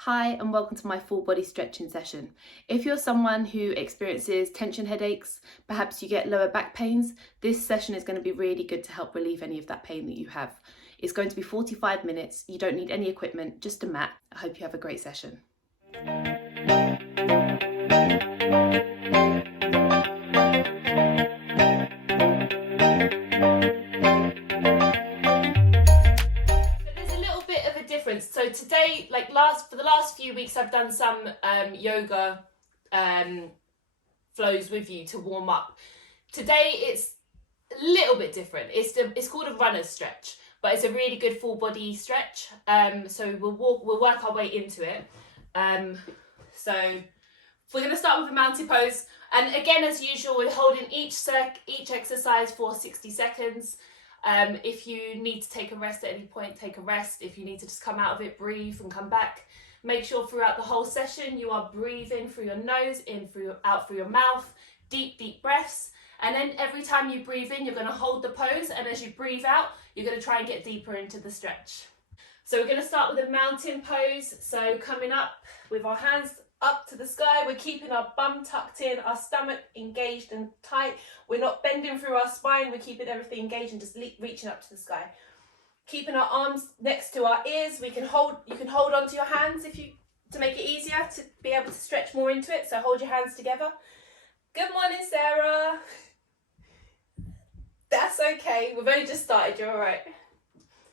Hi and welcome to my full body stretching session. If you're someone who experiences tension headaches, perhaps you get lower back pains, this session is going to be really good to help relieve any of that pain that you have. It's going to be 45 minutes, you don't need any equipment, just a mat. I hope you have a great session. So today, for the last few weeks, I've done some yoga flows with you to warm up. Today it's a little bit different. It's called a runner's stretch, but it's a really good full body stretch. So we'll work our way into it. So we're going to start with a mountain pose, and again, as usual, we're holding each exercise for 60 seconds. If you need to take a rest at any point, take a rest. If you need to just come out of it, breathe and come back. Make sure throughout the whole session you are breathing through your nose, out through your mouth, deep breaths. And then every time you breathe in, you're going to hold the pose, and as you breathe out, you're going to try and get deeper into the stretch. So we're going to start with a mountain pose. So coming up with our hands up to the sky, we're keeping our bum tucked in, our stomach engaged and tight. We're not bending through our spine, we're keeping everything engaged and just reaching up to the sky. Keeping our arms next to our ears. You can hold onto your hands to make it easier to be able to stretch more into it. So hold your hands together. Good morning, Sarah. That's okay, we've only just started, you're all right.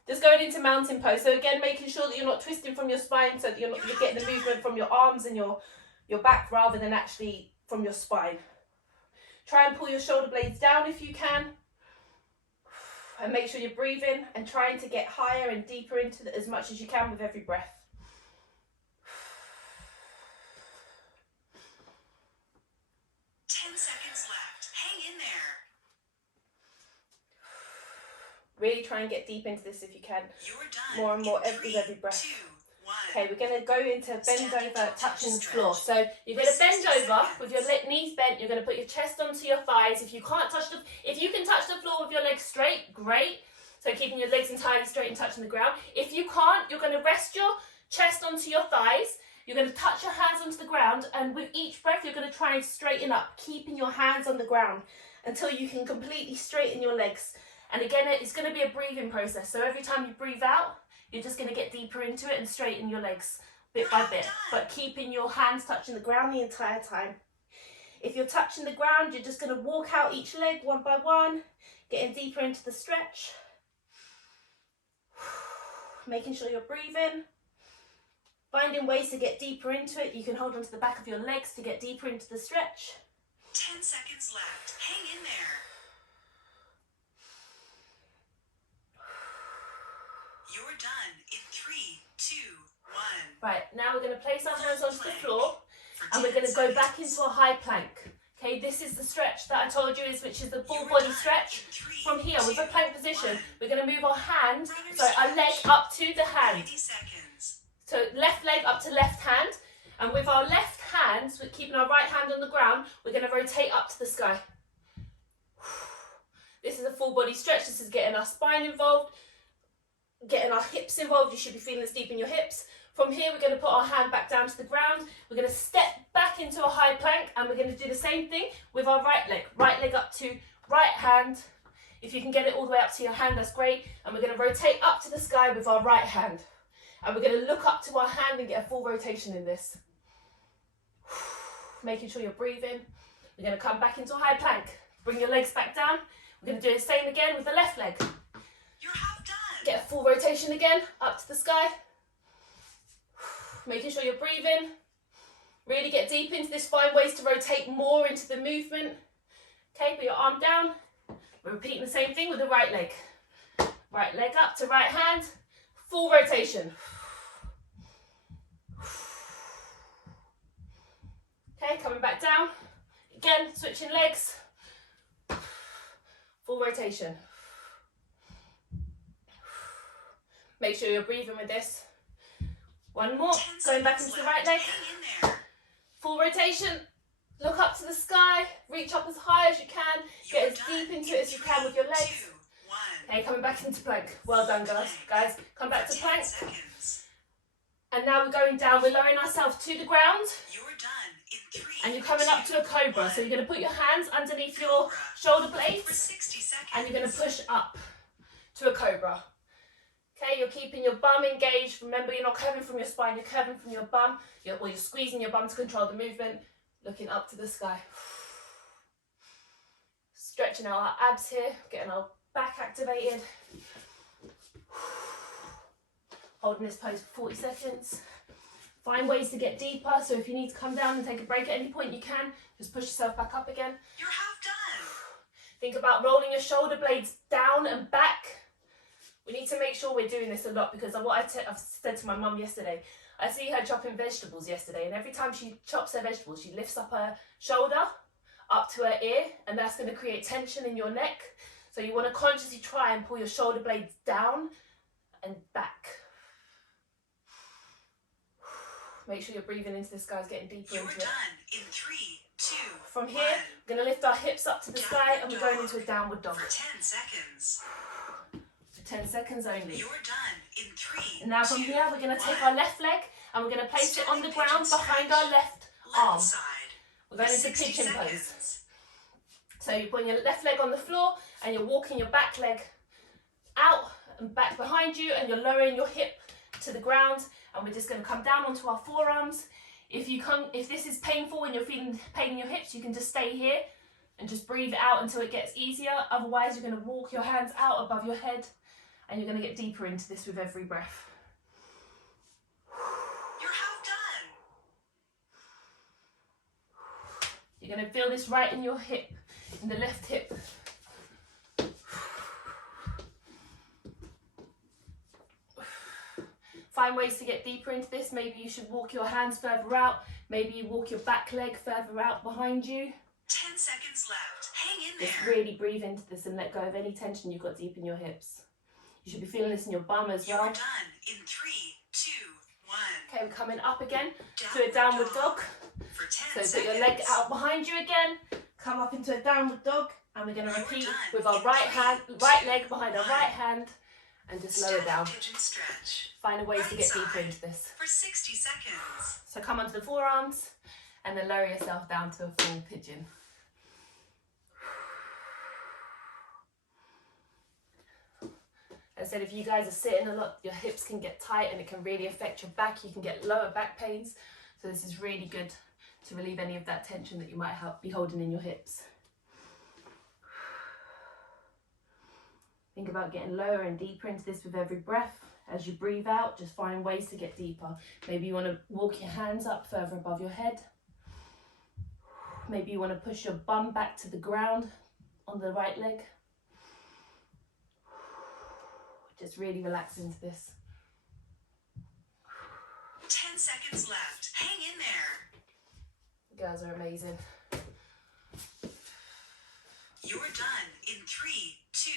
Just going into mountain pose. So again, making sure that you're not twisting from your spine, so that you're getting the movement from your arms and your back rather than actually from your spine. Try and pull your shoulder blades down if you can. And make sure you're breathing and trying to get higher and deeper into it as much as you can with every breath. Really try and get deep into this if you can. More and more with every breath. Okay, we're going to go into bend over, touching the floor. So you're going to bend over with your knees bent. You're going to put your chest onto your thighs. If you can touch the floor with your legs straight, great. So keeping your legs entirely straight and touching the ground. If you can't, you're going to rest your chest onto your thighs. You're going to touch your hands onto the ground, and with each breath, you're going to try and straighten up, keeping your hands on the ground until you can completely straighten your legs. And again, it's going to be a breathing process. So every time you breathe out, you're just going to get deeper into it and straighten your legs bit by bit, but keeping your hands touching the ground the entire time. If you're touching the ground, you're just going to walk out each leg one by one, getting deeper into the stretch. Making sure you're breathing. Finding ways to get deeper into it. You can hold onto the back of your legs to get deeper into the stretch. 10 seconds left. Hang in there. You're done in 3, 2, 1. Right, now we're going to place our hands onto the floor and we're going to go back into a high plank. Okay, this is the stretch that I told you which is the full body stretch. From here, with a plank position, we're going to move our our leg up to the hand. So left leg up to left hand, and with our left hand, we're keeping our right hand on the ground, we're going to rotate up to the sky. This is a full body stretch. This is getting our spine involved, getting our hips involved. You should be feeling this deep in your hips. From here, we're going to put our hand back down to the ground. We're going to step back into a high plank, and we're going to do the same thing with our right leg. Right leg up to right hand. If you can get it all the way up to your hand, that's great. And we're going to rotate up to the sky with our right hand. And we're going to look up to our hand and get a full rotation in this. Making sure you're breathing. We're going to come back into a high plank. Bring your legs back down. We're going to do the same again with the left leg. You're half done. Get a full rotation again, up to the sky. Making sure you're breathing. Really get deep into this. Find ways to rotate more into the movement. Okay, put your arm down. We're repeating the same thing with the right leg. Right leg up to right hand. Full rotation. Okay, coming back down. Again, switching legs. Full rotation. Make sure you're breathing with this. One more, going back into the right leg. Full rotation, look up to the sky, reach up as high as you can, get as deep into it as you can with your legs. Okay, coming back into plank. Well done, guys. Come back to plank. And And now we're going down, we're lowering ourselves to the ground. You're done in 3, And you're coming up to a cobra. So you're going to put your hands underneath your shoulder for blades 60 seconds. and you're going to push up to a cobra. Okay, you're keeping your bum engaged. Remember, you're not curving from your spine, you're curving from your bum. You're squeezing your bum to control the movement, looking up to the sky. Stretching out our abs here, getting our back activated. Holding this pose for 40 seconds. Find ways to get deeper, so if you need to come down and take a break at any point, you can. Just push yourself back up again. You're half done. Think about rolling your shoulder blades down and back. We need to make sure we're doing this a lot, because I've said to my mum yesterday, I see her chopping vegetables yesterday, and every time she chops her vegetables, she lifts up her shoulder up to her ear, and that's going to create tension in your neck. So you want to consciously try and pull your shoulder blades down and back. Make sure you're breathing into this, guys, getting deeper You're into it. done in 3, 2, From here, 1. we're going to lift our hips up to the sky and we're going into a downward dog. For 10 seconds. For 10 seconds only. You're done in 3, And now from 2, here, we're going to take 1. our left leg and we're going to place it on the Standing ground pigeon behind stretch. our left Left arm. side. We're going For into 60 pigeon pose. seconds. So you're putting your left leg on the floor and you're walking your back leg out and back behind you, and you're lowering your hip to the ground, and we're just going to come down onto our forearms. If this is painful and you're feeling pain in your hips, you can just stay here and just breathe it out until it gets easier. Otherwise, you're going to walk your hands out above your head and you're going to get deeper into this with every breath. You're half done. You're going to feel this right in your hip, in the left hip. Find ways to get deeper into this. Maybe you should walk your hands further out. Maybe you walk your back leg further out behind you. 10 seconds left. Hang in Just there. really breathe into this and let go of any tension you've got deep in your hips. You should be feeling this in your bum as You're well. done in 3, 2, 1. Okay, we're coming up again to a downward dog. For 10 So put seconds. your leg out behind you again. Come up into a downward dog, and we're going to You're repeat done with our in right 3, hand, 2, right leg behind our 1. right hand, and just lower Standing down. pigeon stretch. Find a way to Right get deeper side. into this. For 60 seconds. So come onto the forearms and then lower yourself down to a full pigeon. As I said, if you guys are sitting a lot, your hips can get tight and it can really affect your back. You can get lower back pains. So this is really good to relieve any of that tension that you might be holding in your hips. Think about getting lower and deeper into this with every breath. As you breathe out, just find ways to get deeper. Maybe you want to walk your hands up further above your head. Maybe you want to push your bum back to the ground on the right leg. Just really relax into this. 10 seconds left. Hang in there. You guys are amazing. You're done in 3, 2,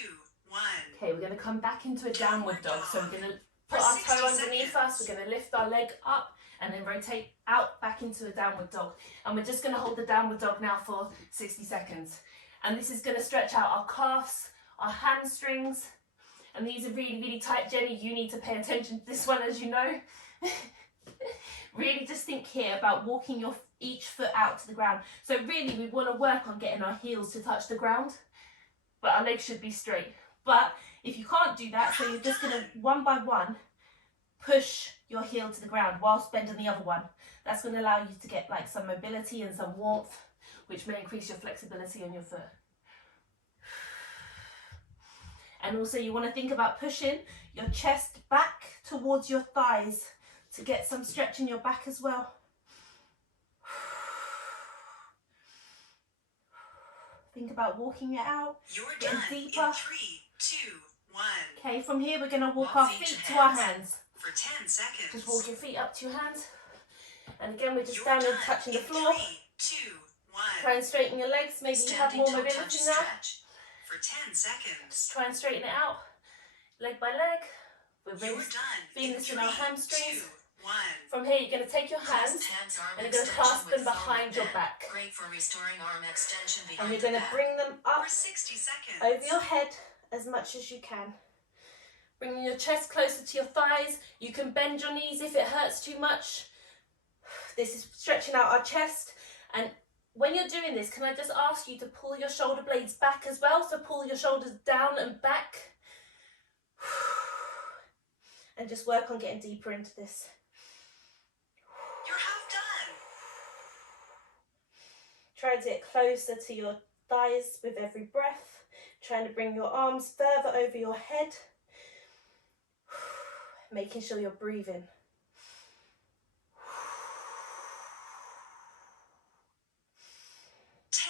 1. Okay, we're going to come back into a downward dog. So we're going to For put our 60 toe underneath seconds. us. We're going to lift our leg up and then rotate out back into a downward dog. And we're just going to hold the downward dog now for 60 seconds. And this is going to stretch out our calves, our hamstrings. And these are really, really tight. Jenny, you need to pay attention to this one, as you know. Really just think here about walking each foot out to the ground. So really we want to work on getting our heels to touch the ground, but our legs should be straight. But if you can't do that, so you're just going to, one by one, push your heel to the ground whilst bending the other one. That's going to allow you to get like some mobility and some warmth, which may increase your flexibility on your foot. And also you want to think about pushing your chest back towards your thighs to get some stretch in your back as well. Think about walking it out. You're Getting done deeper. in 3, 2, 1. Okay, from here we're going to walk Walk our feet feet to to our hands. hands. For 10 seconds. Just walk your feet up to your hands. And again, we're just You're standing done touching the in floor. 3, 2, 1. Try and straighten your legs. Maybe you have more Standing toe mobility touch now. stretch. For 10 seconds. Try and straighten it out. Leg by leg. We're You're really done feeling in this 3, in our hamstrings. 2, 1. From here, you're going to take your hands Arm and you're going to extension clasp them with behind forward your bend. back. Great for restoring arm extension And behind you're the going to back. bring them up For 60 seconds. over your head as much as you can. Bringing your chest closer to your thighs. You can bend your knees if it hurts too much. This is stretching out our chest. And when you're doing this, can I just ask you to pull your shoulder blades back as well? So pull your shoulders down and back. And just work on getting deeper into this. You're half done. Try to get closer to your thighs with every breath. Trying to bring your arms further over your head. Making sure you're breathing.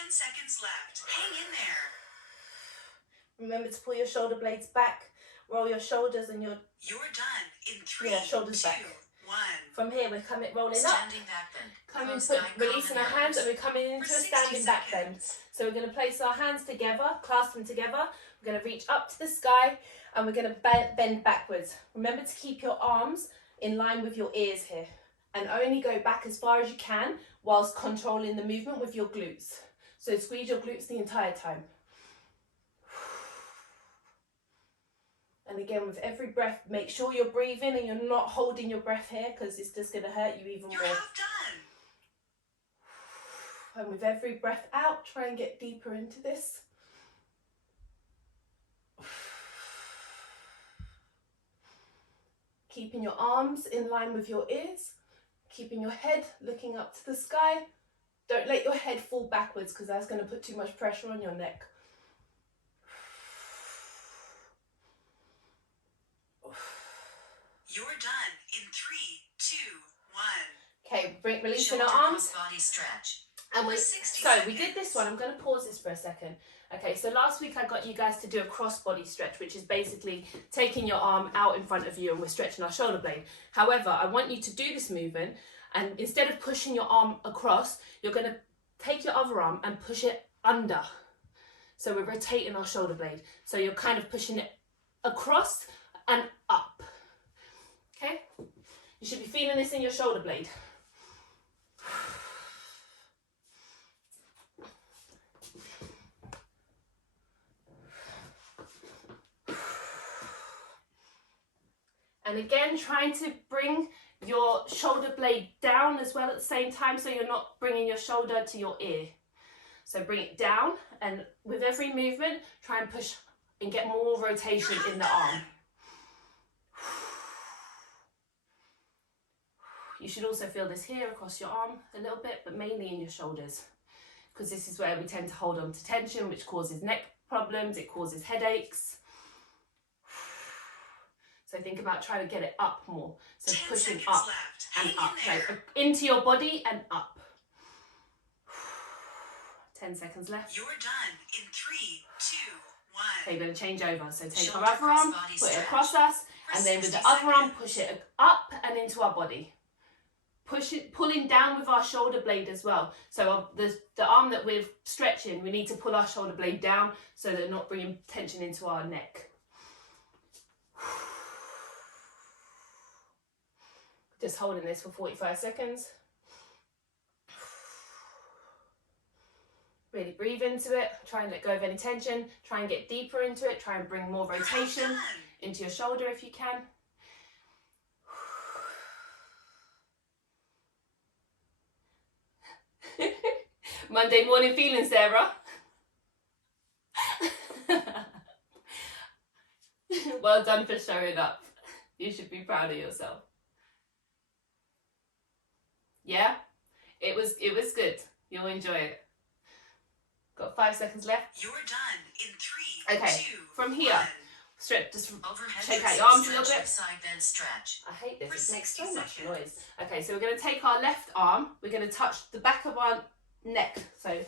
Seconds left. Hang in there. Remember to pull your shoulder blades back. Roll your shoulders and your You're done in 3, shoulders 2, back. 1. From here, we're rolling up. Standing back bend. Close eye, Releasing our common hands, and nerves. we're coming into For a 60 standing back bend. seconds. So we're going to place our hands together, clasp them together. We're going to reach up to the sky, and we're going to bend backwards. Remember to keep your arms in line with your ears here, and only go back as far as you can whilst controlling the movement with your glutes. So squeeze your glutes the entire time. And again, with every breath, make sure you're breathing and you're not holding your breath here, because it's just going to hurt you even You're more. half done. And with every breath out, try and get deeper into this. Keeping your arms in line with your ears. Keeping your head looking up to the sky. Don't let your head fall backwards, because that's going to put too much pressure on your neck. You're done in 3, 2, 1. Okay, releasing Shoulder our arms. cross-body stretch. And For 60 so we did this seconds. one. I'm going to pause this for a second. Okay, so last week I got you guys to do a cross-body stretch, which is basically taking your arm out in front of you and we're stretching our shoulder blade. However, I want you to do this movement, and instead of pushing your arm across, you're going to take your other arm and push it under. So we're rotating our shoulder blade. So you're kind of pushing it across and up. Okay? You should be feeling this in your shoulder blade. And again, trying to bring your shoulder blade down as well at the same time, so you're not bringing your shoulder to your ear. So bring it down, and with every movement, try and push and get more rotation in the arm. You should also feel this here across your arm a little bit, but mainly in your shoulders, because this is where we tend to hold on to tension, which causes neck problems, it causes headaches. So think about trying to get it up more. So 10 pushing seconds up left. and Hang up, in there. like into your body and up. 10 seconds left. You're done in 3, 2, 1. Okay, we're going to change over. So take Shoulder our other arm, cross-body put it stretch. across us, For and then with the 60 other arm, seconds. push it up and into our body. Push it, pulling down with our shoulder blade as well. So the arm that we're stretching, we need to pull our shoulder blade down so they're not bringing tension into our neck. Just holding this for 45 seconds. Really breathe into it. Try and let go of any tension. Try and get deeper into it. Try and bring more You're half rotation done. into your shoulder if you can. Monday morning feeling, Sarah. Well done for showing up. You should be proud of yourself. Yeah, it was good. You'll enjoy it. Got 5 seconds left. You're done in 3, Okay, 2, from here. 1. Stretch, just Overhead shake out tricep your arms a little stretch bit. with side bend stretch. I hate this, For it makes 60 so much seconds. noise. Okay, so we're going to take our left arm, we're going to touch the back of our neck, so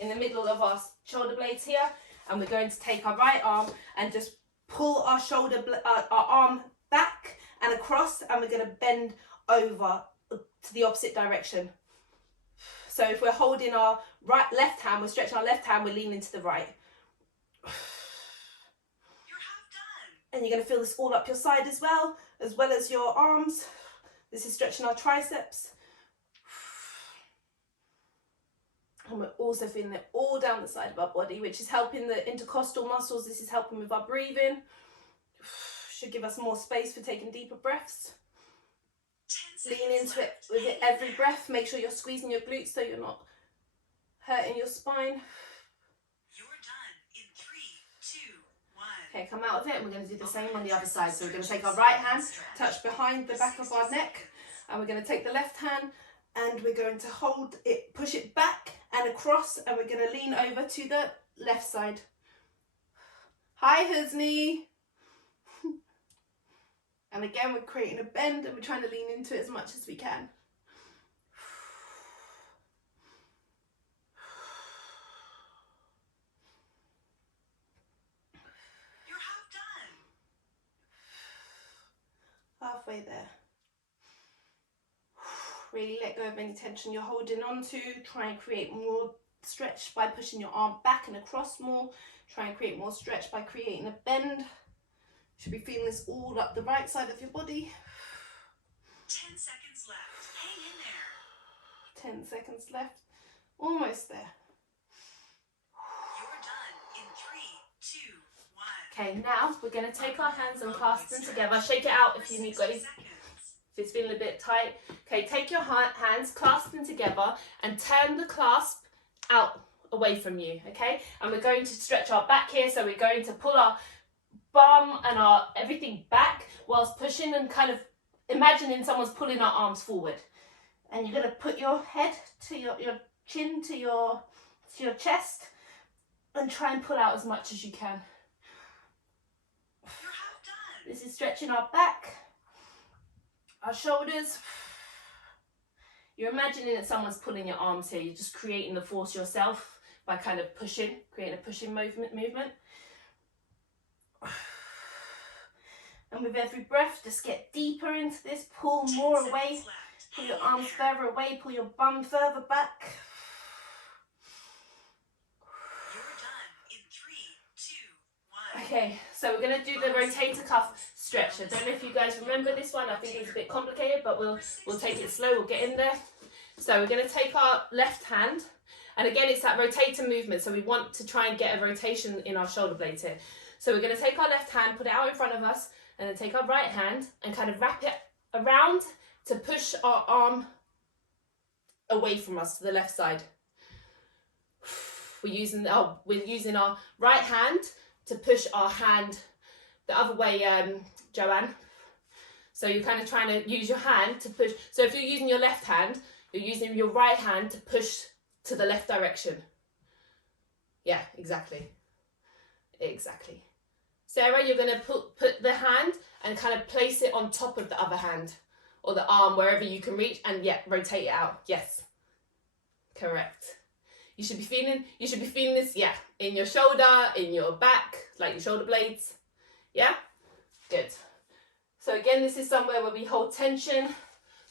in the middle of our shoulder blades here, and we're going to take our right arm and just pull our our arm back and across, and we're going to bend over to the opposite direction. So if we're holding our left hand, we're stretching our left hand, we're leaning to the right. You're half done. And you're going to feel this all up your side as well as your arms. This is stretching our triceps. And we're also feeling it all down the side of our body, which is helping the intercostal muscles. This is helping with our breathing. Should give us more space for taking deeper breaths. 10 Lean seconds into it left. with Hang in every there. breath. Make sure you're squeezing your glutes so you're not hurting your spine. You're done in 3, 2, 1. Okay, come out of it, and we're going to do the same on the other side. So we're going to take our right hand, touch behind the back of our neck, and we're going to take the left hand, and we're going to hold it, push it back and across, and we're going to lean over to the left side. Hi, Husney. And again, we're creating a bend, and we're trying to lean into it as much as we can. You're half done. Halfway there. Really let go of any tension you're holding on to. Try and create more stretch by pushing your arm back and across more. Try and create more stretch by creating a bend. Should be feeling this all up the right side of your body. 10 seconds left. Hang in there. 10 seconds left. Almost there. You're done in 3, 2, 1. Okay, now we're going to take our hands and clasp them together. Shake it out if you need, got any, if it's feeling a bit tight. Okay, take your hands, clasp them together, and turn the clasp out away from you, okay? And we're going to stretch our back here, so we're going to pull our bum and our everything back whilst pushing and kind of imagining someone's pulling our arms forward. And you're going to put your head to your chin to your chest and try and pull out as much as you can. You're half done. This is stretching our back, our shoulders. You're imagining that someone's pulling your arms here. You're just creating the force yourself by kind of pushing, creating a pushing movement. And with every breath, just get deeper into this. Pull 10 more seconds away. left. Pull Hang your in arms there. further away. Pull your bum further back. You're done in 3, 2, 1. Okay, so we're going to do the rotator cuff stretch. I don't know if you guys remember this one. I think it's a bit complicated, but we'll take it slow. We'll get in there. So we're going to take our left hand, and again, it's that rotator movement. So we want to try and get a rotation in our shoulder blades here. So we're going to take our left hand, put it out in front of us, and then take our right hand and kind of wrap it around to push our arm away from us to the left side. We're using our right hand to push our hand the other way, Joanne. So you're kind of trying to use your hand to push. So if you're using your left hand, you're using your right hand to push to the left direction. Yeah, exactly. Exactly. Sarah, you're going to put the hand and kind of place it on top of the other hand or the arm, wherever you can reach, and yeah, rotate it out. Yes. Correct. You should be feeling this, yeah, in your shoulder, in your back, like your shoulder blades. Yeah? Good. So again, this is somewhere where we hold tension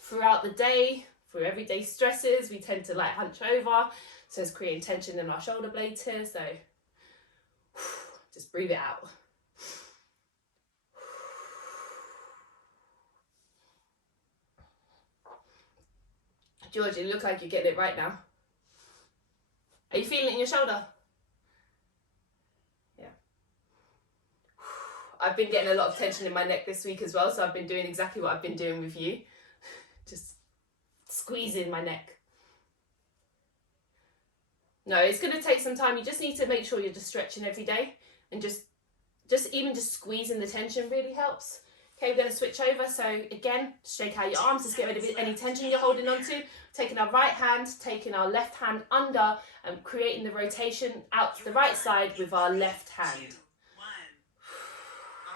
throughout the day, through everyday stresses. We tend to like hunch over, so it's creating tension in our shoulder blades here. So just breathe it out. George, you look like you're getting it right now. Are you feeling it in your shoulder? Yeah. I've been getting a lot of tension in my neck this week as well, so I've been doing exactly what I've been doing with you. Just squeezing my neck. No, it's going to take some time. You just need to make sure you're just stretching every day, and just squeezing the tension really helps. Okay, we're going to switch over. So again, shake out your arms, just get rid of any tension you're holding on to. Taking our right hand, taking our left hand under, and creating the rotation out to the right side with our left hand. 2, 1.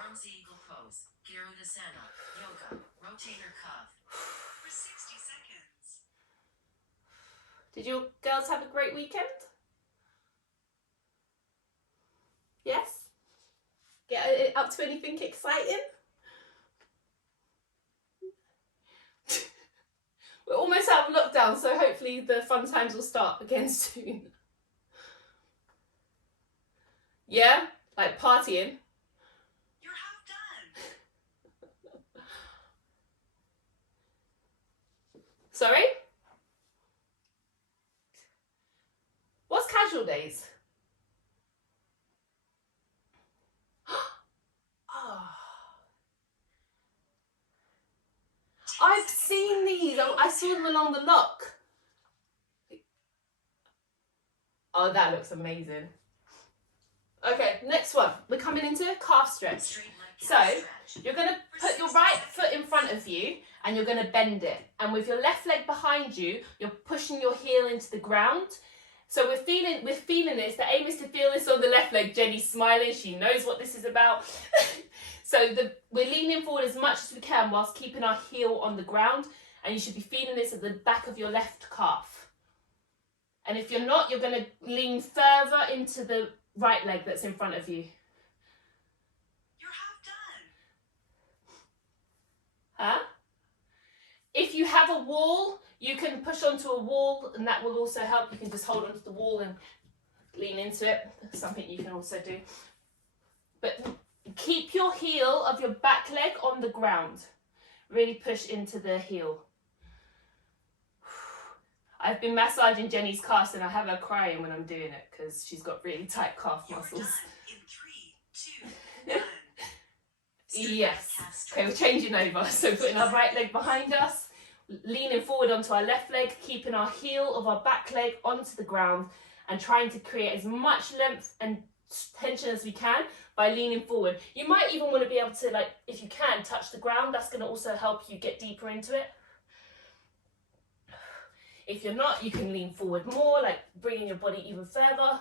Arms eagle pose. Girudasana. Yoga. Rotator cuff. For 60 seconds. Did you girls have a great weekend? Yes? Get up to anything exciting? We're almost out of lockdown, so hopefully the fun times will start again soon. Yeah? Like partying? You're half done. Sorry? What's casual days? Oh, I saw them along the lock. Oh, that looks amazing. Okay, next one. We're coming into a calf stretch. Straight leg So, calf stretch. you're going to put your right foot in front of you and you're going to bend it. And with your left leg behind you, you're pushing your heel into the ground. So we're feeling this. The aim is to feel this on the left leg. Jenny's smiling. She knows what this is about. So we're leaning forward as much as we can whilst keeping our heel on the ground. And you should be feeling this at the back of your left calf. And if you're not, you're going to lean further into the right leg that's in front of you. You're half done. Huh? If you have a wall, you can push onto a wall and that will also help. You can just hold onto the wall and lean into it. That's something you can also do. But keep your heel of your back leg on the ground. Really push into the heel. I've been massaging Jenny's calves and I have her crying when I'm doing it because she's got really tight calf You're muscles. done in 3, 2, 1. Yes. Okay, we're changing over. So putting our right leg behind us, leaning forward onto our left leg, keeping our heel of our back leg onto the ground and trying to create as much length and tension as we can by leaning forward. You might even want to be able to, like, if you can, touch the ground. That's going to also help you get deeper into it. If you're not, you can lean forward more, like bringing your body even further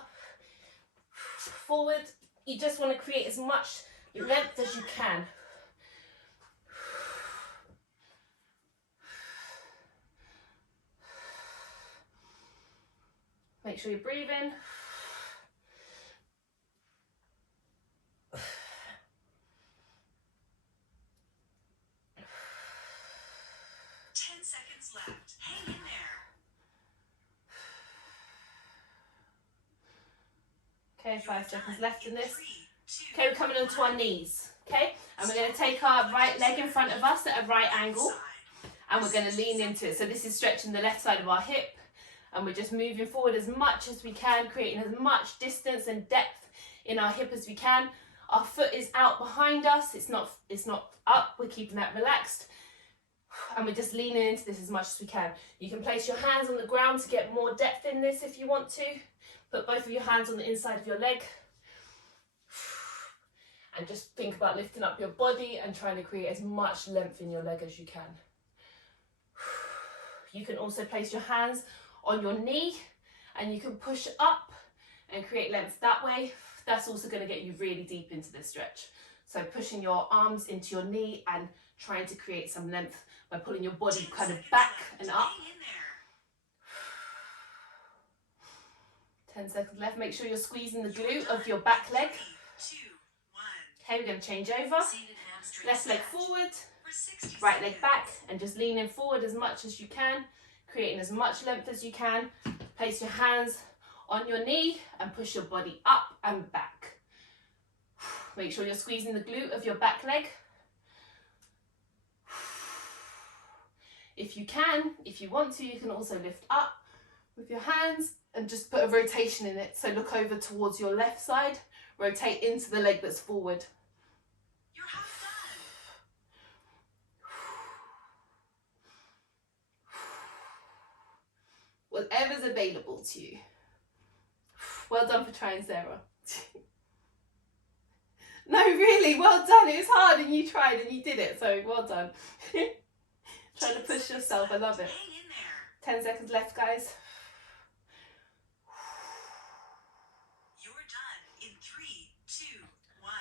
forward. You just want to create as much length as you can. Make sure you're breathing. 10 seconds left. Hang in there. Okay, 5 seconds left in this. 3, 2, Okay, we're coming onto our knees. Okay, and we're going to take our right leg in front of us at a right angle. And we're going to lean into it. So this is stretching the left side of our hip. And we're just moving forward as much as we can, creating as much distance and depth in our hip as we can. Our foot is out behind us. It's not up. We're keeping that relaxed. And we're just leaning into this as much as we can. You can place your hands on the ground to get more depth in this if you want to. Put both of your hands on the inside of your leg. And just think about lifting up your body and trying to create as much length in your leg as you can. You can also place your hands on your knee and you can push up and create length that way. That's also going to get you really deep into this stretch. So pushing your arms into your knee and trying to create some length by pulling your body kind of back and up. 10 seconds left. Make sure you're squeezing the glute of your back leg. 3, 2, 1. Okay, we're going to change over. Seated hamstring Left leg stretch. forward, For 60 right leg seconds. back, and just leaning forward as much as you can, creating as much length as you can. Place your hands on your knee and push your body up and back. Make sure you're squeezing the glute of your back leg. If you can, if you want to, you can also lift up with your hands and just put a rotation in it. So look over towards your left side, rotate into the leg that's forward. You're half done. Whatever's available to you. Well done for trying, Sarah. No, really, well done. It was hard and you tried and you did it, so well done. Trying to push yourself, I love it. Hang in there. 10 seconds left, guys. You're done in 3, 2,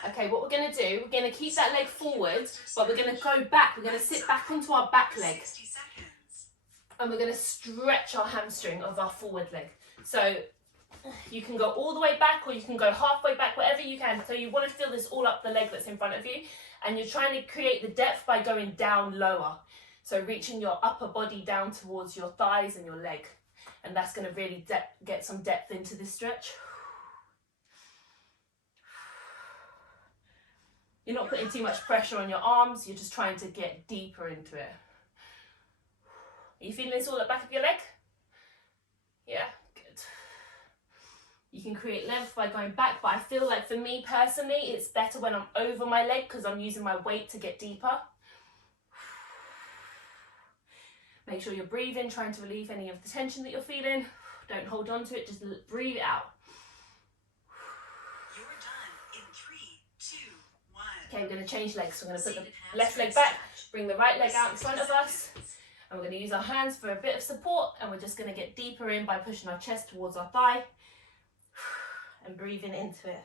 1. Okay, what we're going to do, we're going to keep that leg forward, but we're going to go back. We're going to sit back onto our back leg. 60 seconds. And we're going to stretch our hamstring of our forward leg. So you can go all the way back or you can go halfway back, whatever you can. So you want to feel this all up the leg that's in front of you. And you're trying to create the depth by going down lower. So reaching your upper body down towards your thighs and your leg. And that's going to really get some depth into this stretch. You're not putting too much pressure on your arms. You're just trying to get deeper into it. Are you feeling this all at the back of your leg? Yeah, good. You can create length by going back, but I feel like for me personally, it's better when I'm over my leg because I'm using my weight to get deeper. Make sure you're breathing, trying to relieve any of the tension that you're feeling. Don't hold on to it, just breathe it out. You're done in 3, 2, 1. Okay, we're going to change legs. So we're going to put Seated the left leg back, bring the right leg out in front of us. And we're going to use our hands for a bit of support, and we're just going to get deeper in by pushing our chest towards our thigh and breathing into it.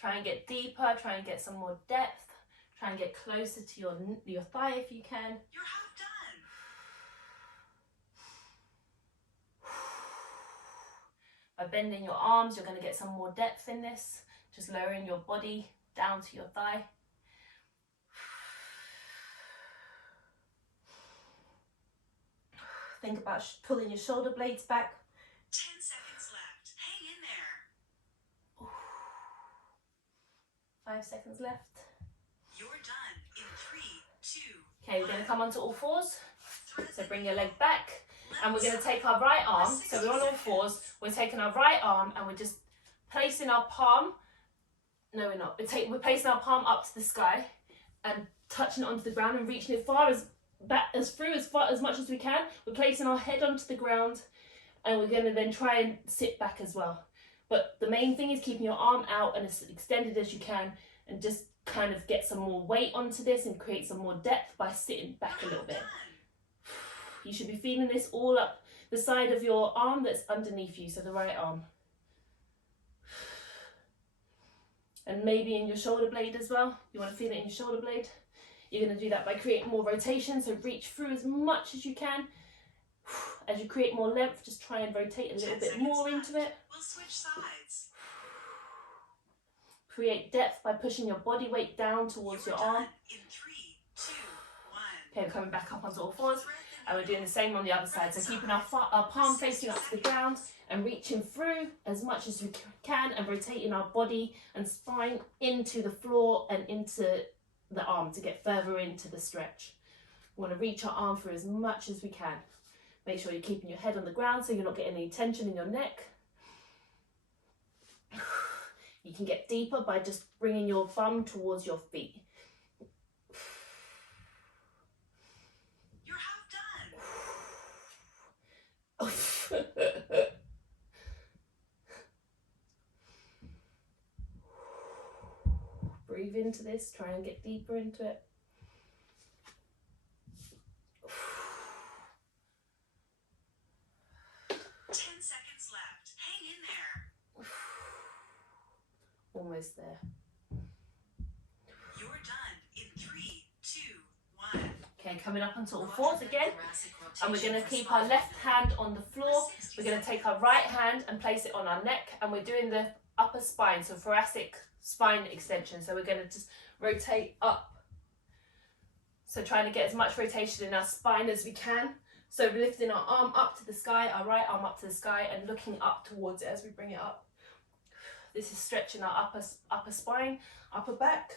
Try and get deeper, try and get some more depth, try and get closer to your thigh if you can. You're half done. By bending your arms, you're going to get some more depth in this, just lowering your body down to your thigh. Think about pulling your shoulder blades back. 10 seconds left. Hang in there. 5 seconds left. You're done in 3, 2. Okay, we're going to come onto all fours. Thread So the bring your needle. leg back, and we're going to take our right arm. So we're on all fours. We're taking our right arm, and we're just placing our palm. No, we're not. We're placing our palm up to the sky, and touching it onto the ground and reaching it far as much as we can. We're placing our head onto the ground, and we're going to then try and sit back as well. But the main thing is keeping your arm out and as extended as you can, and just kind of get some more weight onto this and create some more depth by sitting back a little bit. You should be feeling this all up the side of your arm that's underneath you, so the right arm. And maybe in your shoulder blade as well. You want to feel it in your shoulder blade. You're going to do that by creating more rotation, so reach through as much as you can. As you create more length, just try and rotate a little 10 bit seconds more left. into it. We'll switch sides. Create depth by pushing your body weight down towards You're your arm. done in 3, 2, 1. Okay, we're coming back up onto all fours. Thread the And we're doing the same on the other side. So keeping our palm facing up to the ground and reaching through as much as we can, and rotating our body and spine into the floor and into the arm to get further into the stretch. We want to reach our arm through as much as we can. Make sure you're keeping your head on the ground so you're not getting any tension in your neck. You can get deeper by just bringing your bum towards your feet. You're half done. Breathe into this, try and get deeper into it. Left. Hang in there. Almost there. You're done in 3, 2, 1. Okay, coming up onto all fours again. And we're going to keep our left hand on the floor. We're going to take our right hand and place it on our neck. And we're doing the upper spine, so thoracic spine extension. So we're going to just rotate up. So trying to get as much rotation in our spine as we can. So lifting our arm up to the sky, our right arm up to the sky, and looking up towards it as we bring it up. This is stretching our upper spine, upper back.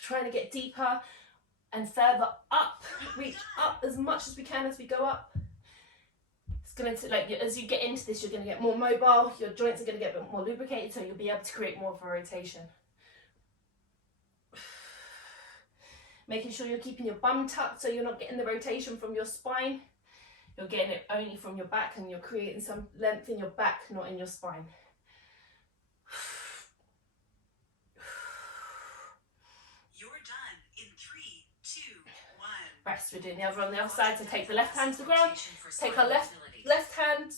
Trying to get deeper and further up. Reach up as much as we can as we go up. It's going to, like, as you get into this, you're going to get more mobile. Your joints are going to get a bit more lubricated, so you'll be able to create more of a rotation. Making sure you're keeping your bum tucked so you're not getting the rotation from your spine. You're getting it only from your back, and you're creating some length in your back, not in your spine. You're done in 3, 2, 1. Rest. We're doing the other on the other side. So take the left hand to the ground. Take our right hand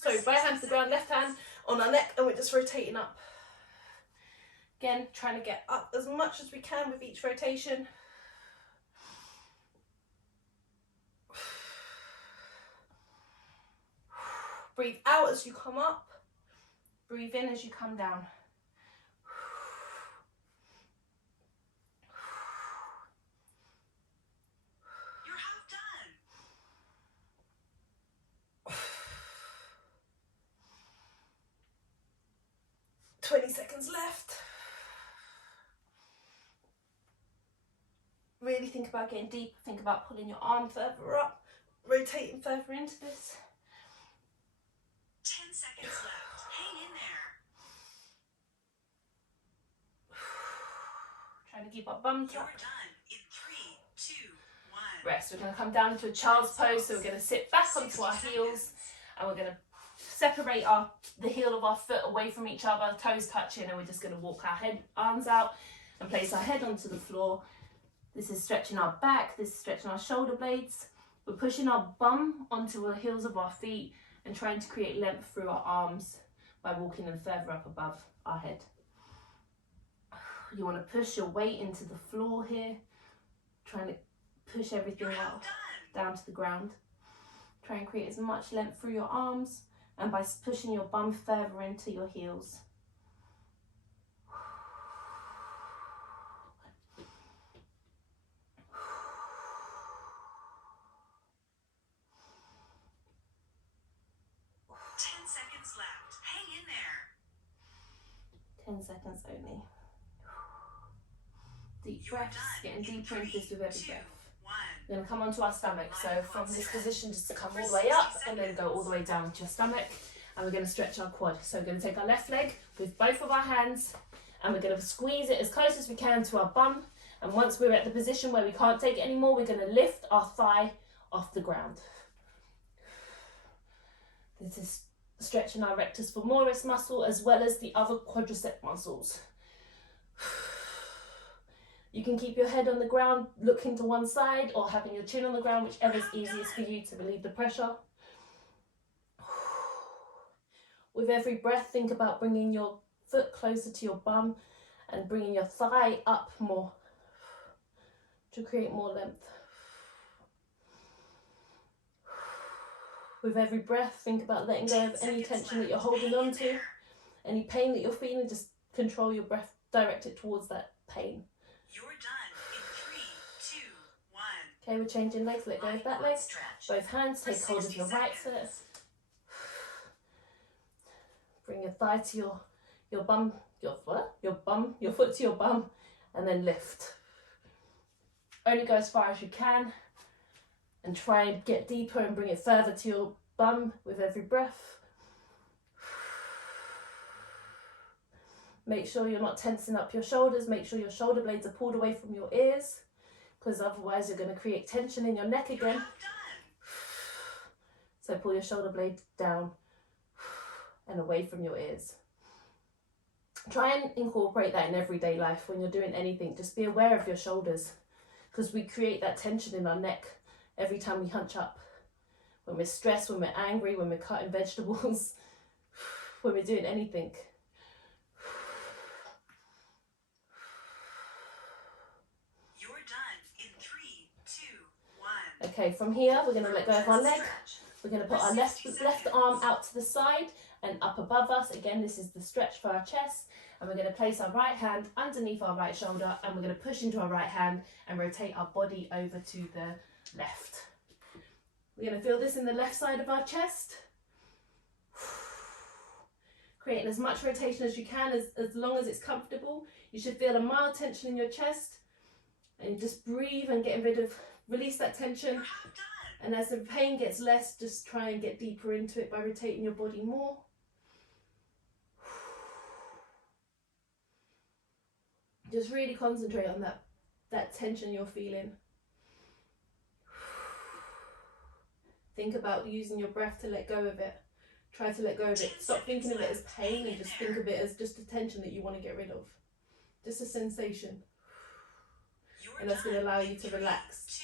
to the ground, left hand on our neck, and we're just rotating up. Again, trying to get up as much as we can with each rotation. Breathe out as you come up. Breathe in as you come down. You're half done. 20 seconds left. Really think about getting deep. Think about pulling your arm further up, rotating further into this. 10 seconds left. Hang in there. Trying to keep our bum You're tucked. done in 3, 2, 1. Rest. We're going to come down into a child's pose, so we're going to sit back onto our heels, and we're going to separate the heel of our foot away from each other, toes touching, and we're just going to walk our arms out and place our head onto the floor. This is stretching our back, this is stretching our shoulder blades. We're pushing our bum onto the heels of our feet and trying to create length through our arms by walking them further up above our head. You want to push your weight into the floor here, trying to push everything out down to the ground. Try and create as much length through your arms and by pushing your bum further into your heels. Left. Hang in there. 10 seconds only. Deep breaths, getting deeper into this with every breath. We're going to come onto our stomach. So from this position, just come all the way up and then go all the way down to your stomach. And we're going to stretch our quad. So we're going to take our left leg with both of our hands and we're going to squeeze it as close as we can to our bum. And once we're at the position where we can't take it anymore, we're going to lift our thigh off the ground. This is stretching our rectus femoris muscle as well as the other quadricep muscles. You can keep your head on the ground, looking to one side, or having your chin on the ground, whichever is easiest for you to relieve the pressure. With every breath, think about bringing your foot closer to your bum and bringing your thigh up more to create more length. With every breath, think about letting go of any tension that you're holding on to, any pain that you're feeling, just control your breath, direct it towards that pain. You're done in 3, 2, 1. Okay, we're changing legs, let go of that leg. Both hands, take hold of your right foot. Bring your thigh to your bum, your foot to your bum, and then lift. Only go as far as you can. And try and get deeper and bring it further to your bum with every breath. Make sure you're not tensing up your shoulders. Make sure your shoulder blades are pulled away from your ears, because otherwise you're going to create tension in your neck again. So pull your shoulder blades down and away from your ears. Try and incorporate that in everyday life when you're doing anything. Just be aware of your shoulders, because we create that tension in our neck every time we hunch up. When we're stressed, when we're angry, when we're cutting vegetables, when we're doing anything. You're done in 3, 2, 1. Okay, from here, we're going to let go of our leg. We're going to put our left arm out to the side and up above us. Again, this is the stretch for our chest. And we're going to place our right hand underneath our right shoulder and we're going to push into our right hand and rotate our body over to the left. We're going to feel this in the left side of our chest. Creating as much rotation as you can, as long as it's comfortable. You should feel a mild tension in your chest. And just breathe and release that tension. And as the pain gets less, just try and get deeper into it by rotating your body more. Just really concentrate on that tension you're feeling. Think about using your breath to let go of it. Try to let go of it. Stop thinking of it as pain and just think of it as just a tension that you want to get rid of. Just a sensation. And that's going to allow you to relax.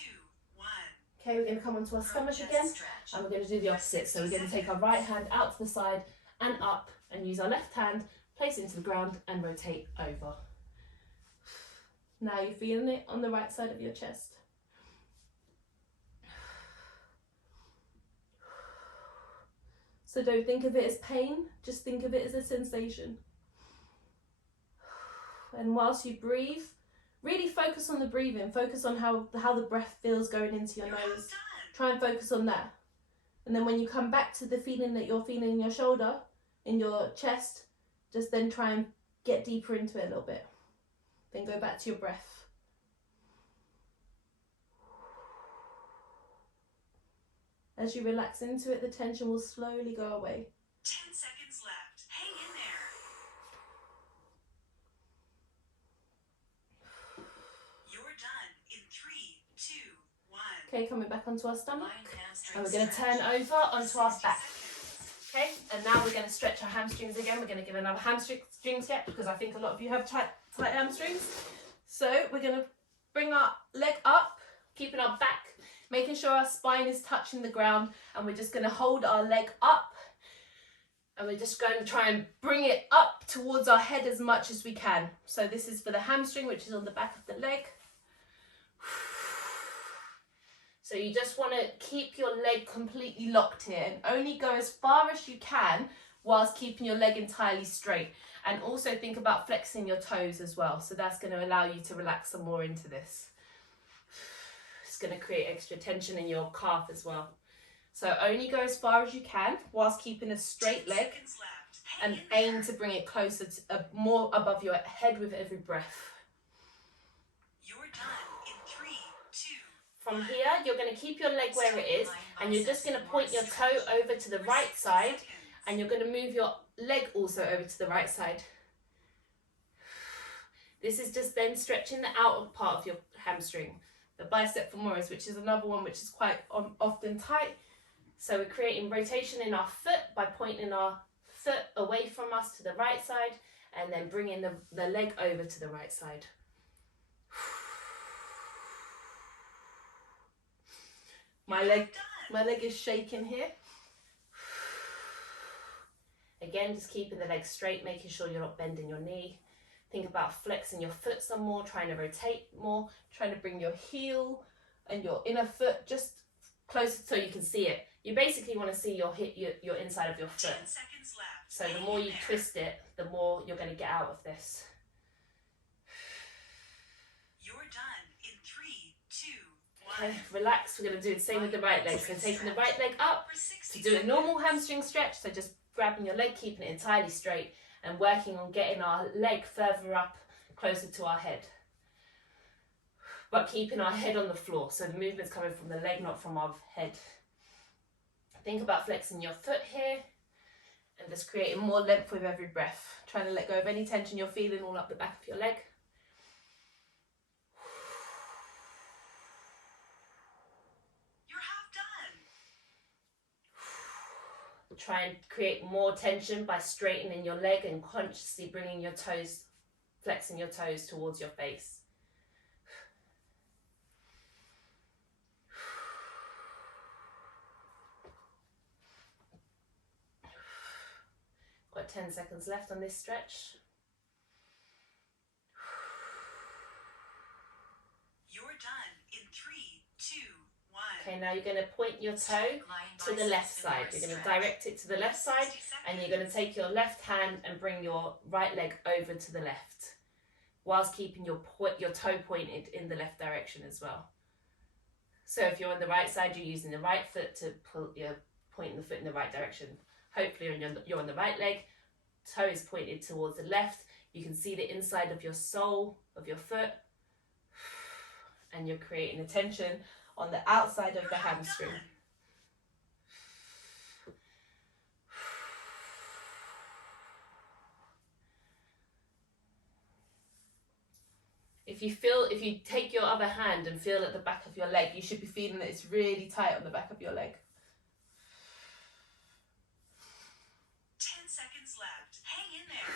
Okay, we're going to come onto our stomach again and we're going to do the opposite. So we're going to take our right hand out to the side and up and use our left hand, place it into the ground and rotate over. Now you're feeling it on the right side of your chest. So don't think of it as pain, just think of it as a sensation. And whilst you breathe, really focus on the breathing, focus on how the breath feels going into your nose. Try and focus on that. And then when you come back to the feeling that you're feeling in your shoulder, in your chest, just then try and get deeper into it a little bit. Then go back to your breath. As you relax into it, the tension will slowly go away. 10 seconds left. Hang in there. You're done in 3, 2, 1. Okay, coming back onto our stomach. Lying hamstring And we're going to stretch. turn over onto our 60 back. seconds. Okay, and now we're going to stretch our hamstrings again. We're going to give another hamstring stretch because I think a lot of you have tight hamstrings. So we're going to bring our leg up, keeping our back, making sure our spine is touching the ground, and we're just going to hold our leg up, and we're just going to try and bring it up towards our head as much as we can. So this is for the hamstring, which is on the back of the leg. So you just want to keep your leg completely locked here and only go as far as you can whilst keeping your leg entirely straight. And also think about flexing your toes as well. So that's going to allow you to relax some more into this. It's going to create extra tension in your calf as well. So only go as far as you can whilst keeping a straight 10 leg, seconds left. Hang and in there. aim to bring it closer to more above your head with every breath. You're done in 3, 2, From here, you're going to keep your leg where it is, and you're just going to point your toe over to the right side, and you're going to move your leg also over to the right side. This is just then stretching the outer part of your hamstring, the bicep femoris, which is another one which is quite often tight. So we're creating rotation in our foot by pointing our foot away from us to the right side, and then bringing the leg over to the right side. My leg is shaking here. Again, just keeping the leg straight, making sure you're not bending your knee. Think about flexing your foot some more, trying to rotate more, trying to bring your heel and your inner foot just closer so you can see it. You basically want to see your inside of your 10 foot. seconds left. So the Hang more in you there. twist it, the more you're going to get out of this. You're done in 3, 2, 1. Okay, relax. We're going to do the same with the right leg. So taking the right leg up For 60 to do a normal seconds. hamstring stretch. So just grabbing your leg, keeping it entirely straight, and working on getting our leg further up, closer to our head. But keeping our head on the floor. So the movement's coming from the leg, not from our head. Think about flexing your foot here and just creating more length with every breath. Trying to let go of any tension you're feeling all up the back of your leg. You're half done. Try and create more tension by straightening your leg and consciously bringing your toes, flexing your toes towards your face. Got 10 seconds left on this stretch. You're done in 3, 2, 1. Okay, now you're going to point your toe Lying to the left biceps side. femoris You're going to stretch. direct it to the left side, 60 and you're seconds. going to take your left hand and bring your right leg over to the left, whilst keeping your toe pointed in the left direction as well. So if you're on the right side, you're using the right foot to pull, you're pointing the foot in the right direction. Hopefully you're on the right leg, toe is pointed towards the left. You can see the inside of your sole of your foot, and you're creating a tension on the outside of the hamstring. Done. If you take your other hand and feel at the back of your leg, you should be feeling that it's really tight on the back of your leg. 10 seconds left. Hang in there.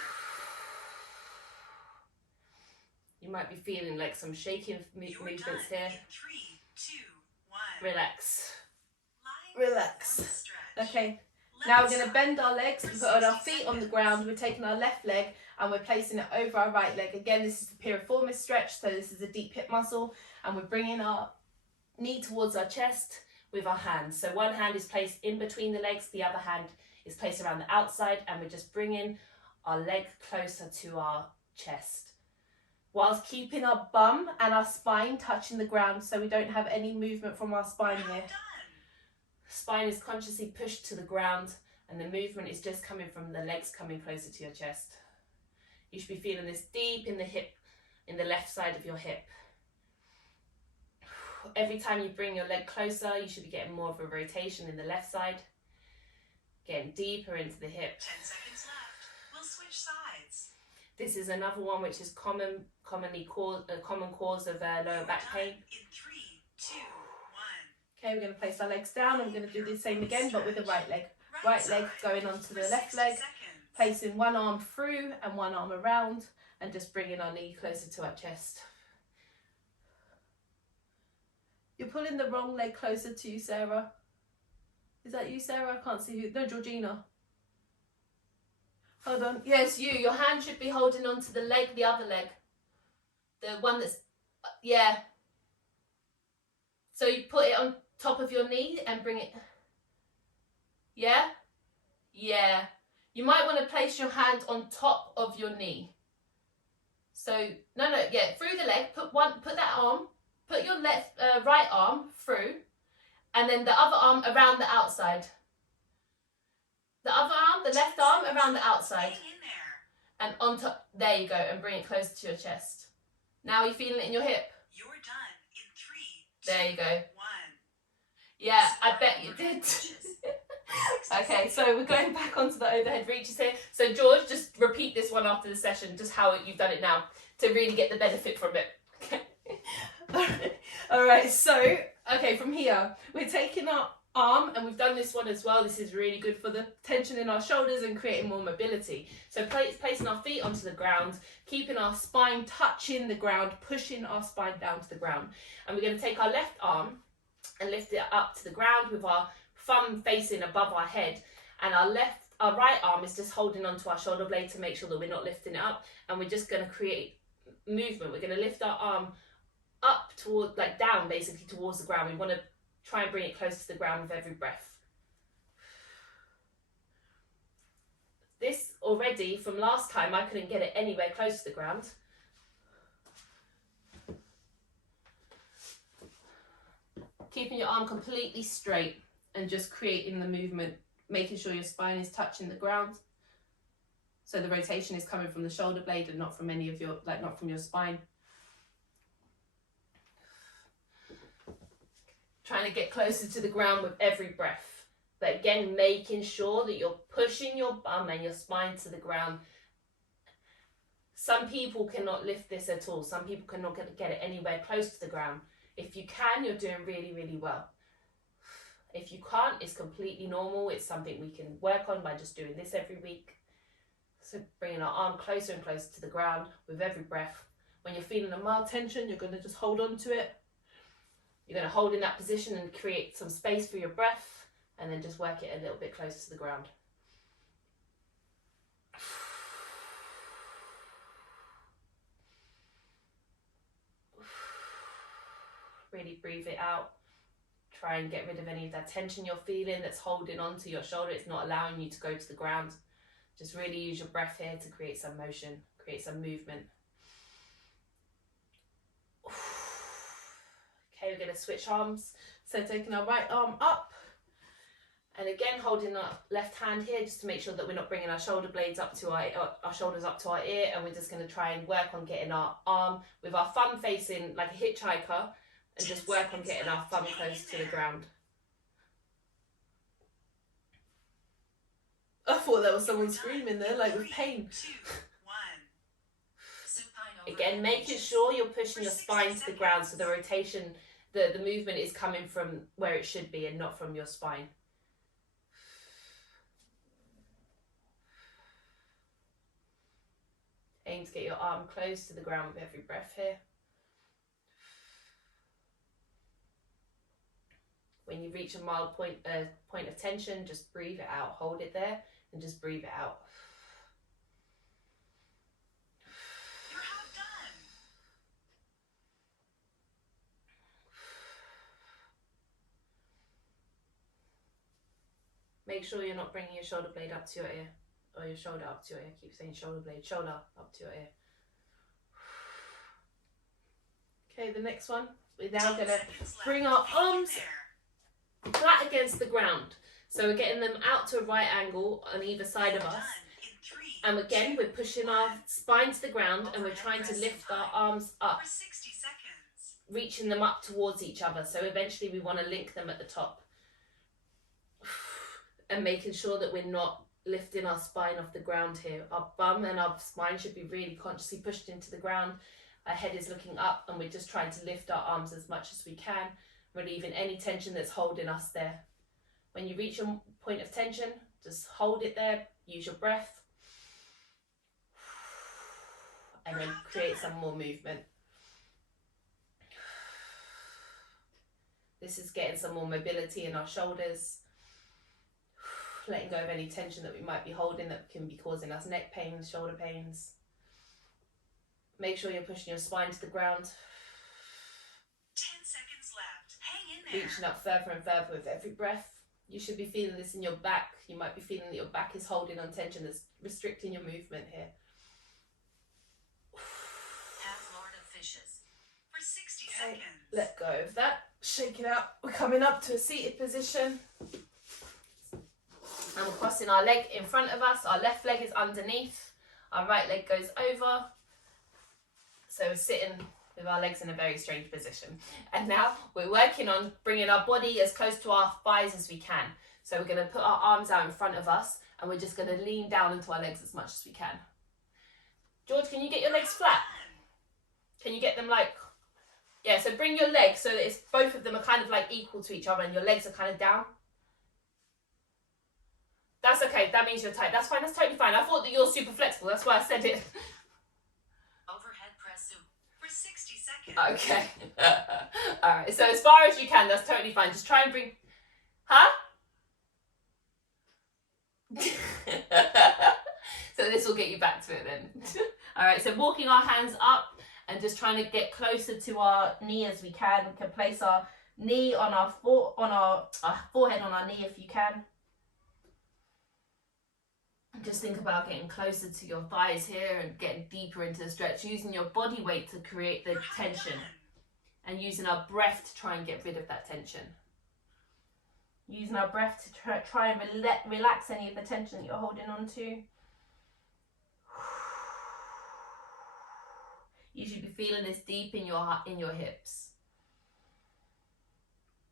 You might be feeling like some shaking You're movements done here. in 3, 2, 1. Relax. Lying Relax. on the stretch. Okay, Left now we're going to side. bend our legs, we put our feet on the ground, we're taking our left leg and we're placing it over our right leg. Again, this is the piriformis stretch, so this is a deep hip muscle, and we're bringing our knee towards our chest with our hands. So one hand is placed in between the legs, the other hand is placed around the outside, and we're just bringing our leg closer to our chest, whilst keeping our bum and our spine touching the ground, so we don't have any movement from our spine You're here. half done. Spine is consciously pushed to the ground, and the movement is just coming from the legs coming closer to your chest. You should be feeling this deep in the hip, in the left side of your hip. Every time you bring your leg closer, you should be getting more of a rotation in the left side. Getting deeper into the hip. 10 seconds left. We'll switch sides. This is another one which is common cause of lower back pain. In 3, 2, 1. Okay, we're going to place our legs down and we're going to do the same again, but with the right leg. Right leg going onto the left leg, placing one arm through and one arm around, and just bringing our knee closer to our chest. You're pulling the wrong leg closer to you, Sarah. Is that you, Sarah? I can't see who. No, Georgina. Hold on. Yes, you. Your hand should be holding onto the leg, the other leg. The one that's, yeah. So you put it on top of your knee and bring it, yeah? Yeah. You might want to place your hand on top of your knee. So, no, yeah, through the leg, put that arm, put your right arm through, and then the other arm around the outside. The other arm, the left arm around the outside. And on top, there you go, and bring it closer to your chest. Now you're feeling it in your hip? You're done in 3, 2, there you go. 1. Yeah, I bet you did. Okay, so we're going back onto the overhead reaches here. So George, just repeat this one after the session, just how you've done it now, to really get the benefit from it. Okay. All right, so, okay, from here, we're taking our arm, and we've done this one as well. This is really good for the tension in our shoulders and creating more mobility. So placing our feet onto the ground, keeping our spine touching the ground, pushing our spine down to the ground. And we're going to take our left arm and lift it up to the ground with our thumb facing above our head, and our right arm is just holding onto our shoulder blade to make sure that we're not lifting it up, and we're just going to create movement. We're going to lift our arm up toward, like down basically towards the ground. We want to try and bring it close to the ground with every breath. This already, from last time, I couldn't get it anywhere close to the ground. Keeping your arm completely straight and just creating the movement, making sure your spine is touching the ground. So the rotation is coming from the shoulder blade and not from any of your, not from your spine. Trying to get closer to the ground with every breath. But again, making sure that you're pushing your bum and your spine to the ground. Some people cannot lift this at all. Some people cannot get it anywhere close to the ground. If you can, you're doing really, really well. If you can't, it's completely normal. It's something we can work on by just doing this every week. So bringing our arm closer and closer to the ground with every breath. When you're feeling a mild tension, you're going to just hold on to it. You're going to hold in that position and create some space for your breath, and then just work it a little bit closer to the ground. Really breathe it out. Try and get rid of any of that tension you're feeling that's holding onto your shoulder. It's not allowing you to go to the ground. Just really use your breath here to create some motion, create some movement. Okay, we're going to switch arms. So taking our right arm up, and again holding our left hand here just to make sure that we're not bringing our shoulder blades up to our shoulders up to our ear, and we're just going to try and work on getting our arm with our thumb facing like a hitchhiker, and just work on getting our thumb close to the ground. I thought there was someone screaming there, like with pain. 2, 1. Again, making sure you're pushing your spine to the ground so the rotation, the movement is coming from where it should be and not from your spine. Aim to get your arm close to the ground with every breath here. When you reach a mild point of tension, just breathe it out. Hold it there and just breathe it out. You're half done. Make sure you're not bringing your shoulder blade up to your ear, or your shoulder up to your ear. I keep saying shoulder blade, shoulder up to your ear. Okay, the next one. We're now going to bring our arms flat against the ground. So we're getting them out to a right angle on either side of us. And again, we're pushing our spine to the ground and we're trying to lift our arms up, For 60 seconds. reaching them up towards each other. So eventually we want to link them at the top. and making sure that we're not lifting our spine off the ground here. Our bum and our spine should be really consciously pushed into the ground. Our head is looking up, and we're just trying to lift our arms as much as we can, relieving any tension that's holding us there. When you reach your point of tension, just hold it there, use your breath, and then create some more movement. This is getting some more mobility in our shoulders, letting go of any tension that we might be holding that can be causing us neck pains, shoulder pains. Make sure you're pushing your spine to the ground. 10 seconds left. Hang in there. Reaching up further and further with every breath. You should be feeling this in your back. You might be feeling that your back is holding on tension that's restricting your movement here. Half Lord of Fishes. For 60 Okay, seconds. let go of that. Shake it out. We're coming up to a seated position. And we're crossing our leg in front of us. Our left leg is underneath. Our right leg goes over. So we're sitting with our legs in a very strange position. And now we're working on bringing our body as close to our thighs as we can. So we're going to put our arms out in front of us, and we're just going to lean down into our legs as much as we can. George, can you get your legs flat? Can you get them like... Yeah, so bring your legs so that it's both of them are kind of like equal to each other and your legs are kind of down. That's okay. That means you're tight. That's fine. That's totally fine. I thought that you're super flexible. That's why I said it. Overhead press soup. For 60 seconds. Okay. All right. So as far as you can, that's totally fine. Just try and bring... Huh? So this will get you back to it then. All right. So walking our hands up and just trying to get closer to our knee as we can. We can place our knee on our forehead on our knee if you can. Just think about getting closer to your thighs here and getting deeper into the stretch, using your body weight to create the tension and using our breath to try and get rid of that tension. Using our breath to try and relax any of the tension that you're holding on to. You should be feeling this deep in your hips.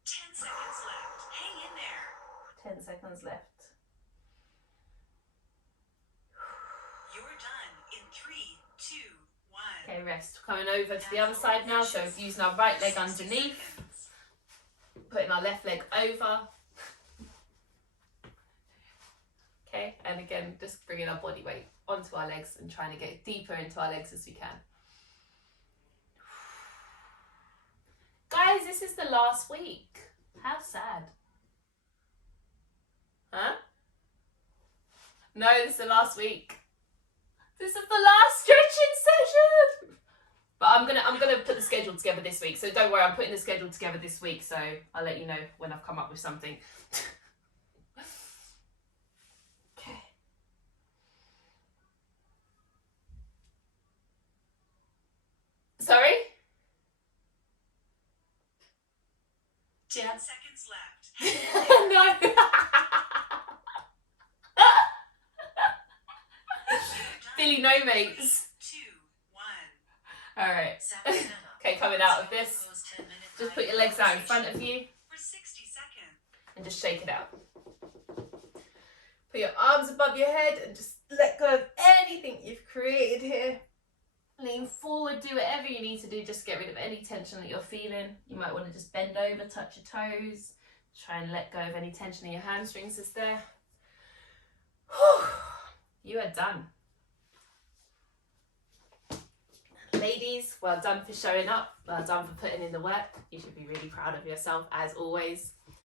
10 seconds left. Hang in there. 10 seconds left. You're done in 3, 2, 1. Okay, rest. Coming over to the other side now. So using our right leg 60 underneath, seconds. putting our left leg over. Okay, and again, just bringing our body weight onto our legs and trying to get deeper into our legs as we can. Guys, this is the last week. How sad. Huh? No, this is the last week. This is the last stretching session. But I'm gonna put the schedule together this week. So don't worry, I'm putting the schedule together this week. So I'll let you know when I've come up with something. Okay. Sorry? 10 Yeah. seconds left. No. Billy, no mates. 2, 1. All right. Savasana. Okay, coming out of this, Pose 10-minute just put guided your legs out in front relaxation. of you For 60 seconds. and just shake it out. Put your arms above your head and just let go of anything you've created here. Lean forward, do whatever you need to do just to get rid of any tension that you're feeling. You might want to just bend over, touch your toes. Try and let go of any tension in your hamstrings that's there. Whew. You are done. Ladies, well done for showing up. Well done for putting in the work. You should be really proud of yourself as always.